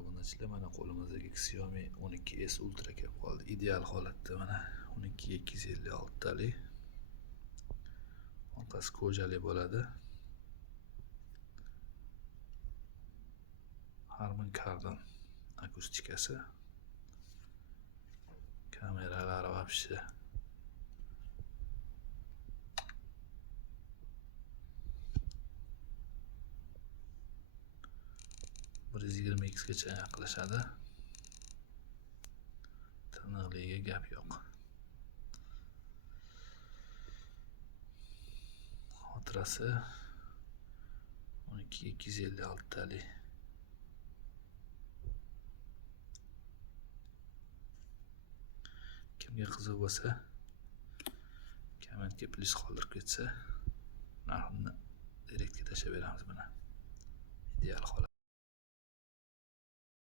obunachilar, mana qo'limizdagi Xiaomi 12s Ultra kelib qoldi. Ideal holatda, mana 12 256 talik. Orqasi kojali bo'ladi. Harman Kardon akustikasi. Kameralari вообще. Bir 120x gacha yaqinlashadi. Tiniqligiga gap yo'q. Xotirasi 12 256 talik. Kimga qiziq bo'lsa, kommentga plyus qoldirib ketsa, narxini direktga tashlab beramiz buni. Ideal holat.